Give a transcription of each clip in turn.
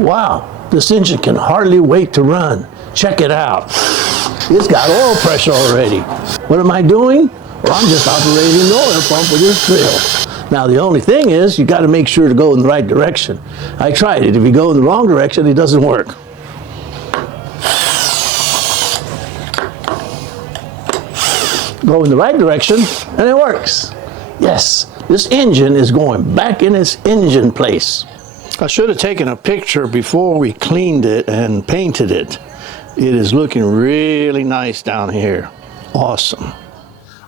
Wow, this engine can hardly wait to run. Check it out. It's got oil pressure already. What am I doing? Well, I'm just operating the oil pump with this drill. Now, the only thing is, you got to make sure to go in the right direction. I tried it. If you go in the wrong direction, it doesn't work. Go in the right direction, and it works. Yes, this engine is going back in its engine place. I should have taken a picture before we cleaned it and painted it. It is looking really nice down here. Awesome.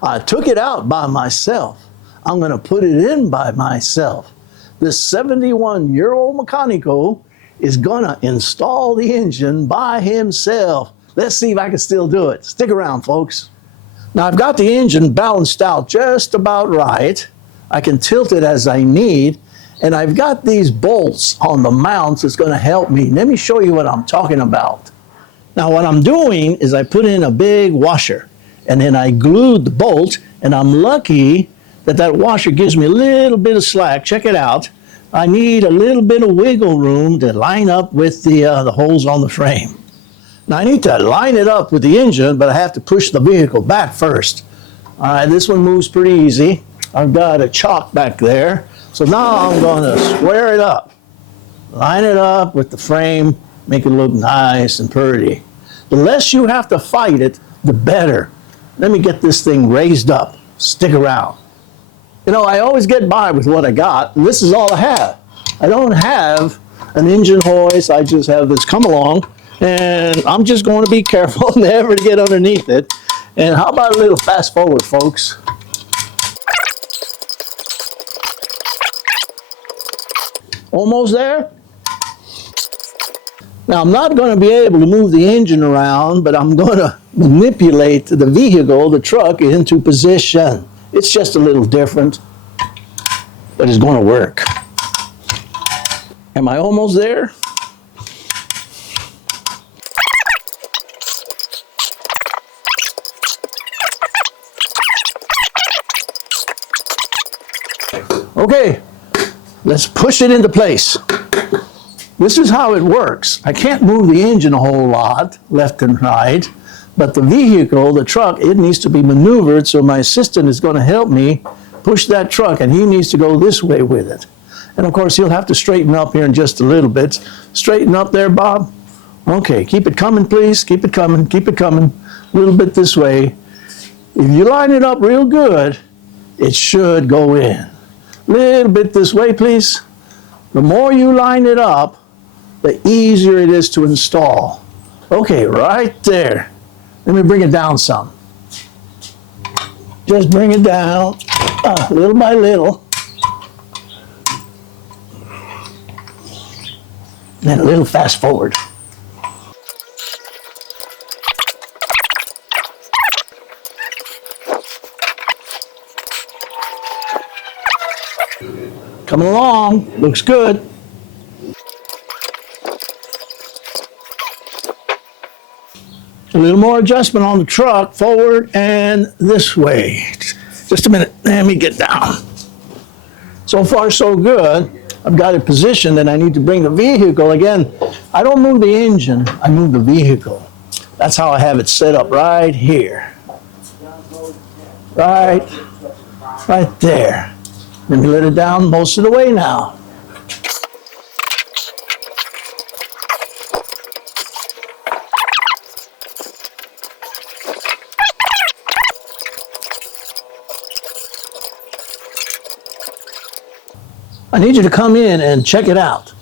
I took it out by myself. I'm going to put it in by myself. This 71-year-old mecanico is going to install the engine by himself. Let's see if I can still do it. Stick around, folks. Now, I've got the engine balanced out just about right. I can tilt it as I need, and I've got these bolts on the mounts that's going to help me. Let me show you what I'm talking about. Now, what I'm doing is I put in a big washer, and then I glued the bolt, and I'm lucky that that washer gives me a little bit of slack. Check it out. I need a little bit of wiggle room to line up with the holes on the frame. Now, I need to line it up with the engine, but I have to push the vehicle back first. All right, this one moves pretty easy. I've got a chock back there. So now I'm going to square it up. Line it up with the frame, make it look nice and pretty. The less you have to fight it, the better. Let me get this thing raised up. Stick around. You know, I always get by with what I got, and this is all I have. I don't have an engine hoist. I just have this come along. And I'm just going to be careful never to get underneath it. And how about a little fast forward, folks? Almost there? Now, I'm not going to be able to move the engine around, but I'm going to manipulate the vehicle, the truck, into position. It's just a little different, but it's going to work. Am I almost there? Okay, let's push it into place. This is how it works. I can't move the engine a whole lot, left and right, but the vehicle, the truck, it needs to be maneuvered, so my assistant is going to help me push that truck, and he needs to go this way with it. And of course, he'll have to straighten up here in just a little bit. Straighten up there, Bob. Okay, keep it coming, please. Keep it coming, keep it coming. A little bit this way. If you line it up real good, it should go in. Little bit this way, please. The more you line it up, the easier it is to install. Okay, right there. Let me bring it down some. Just bring it down, little by little. Then a little fast forward. Coming along, looks good. A little more adjustment on the truck, forward and this way. Just a minute, let me get down. So far, so good. I've got it positioned and I need to bring the vehicle. Again, I don't move the engine, I move the vehicle. That's how I have it set up right here. Right there. Let me let it down most of the way now. I need you to come in and check it out.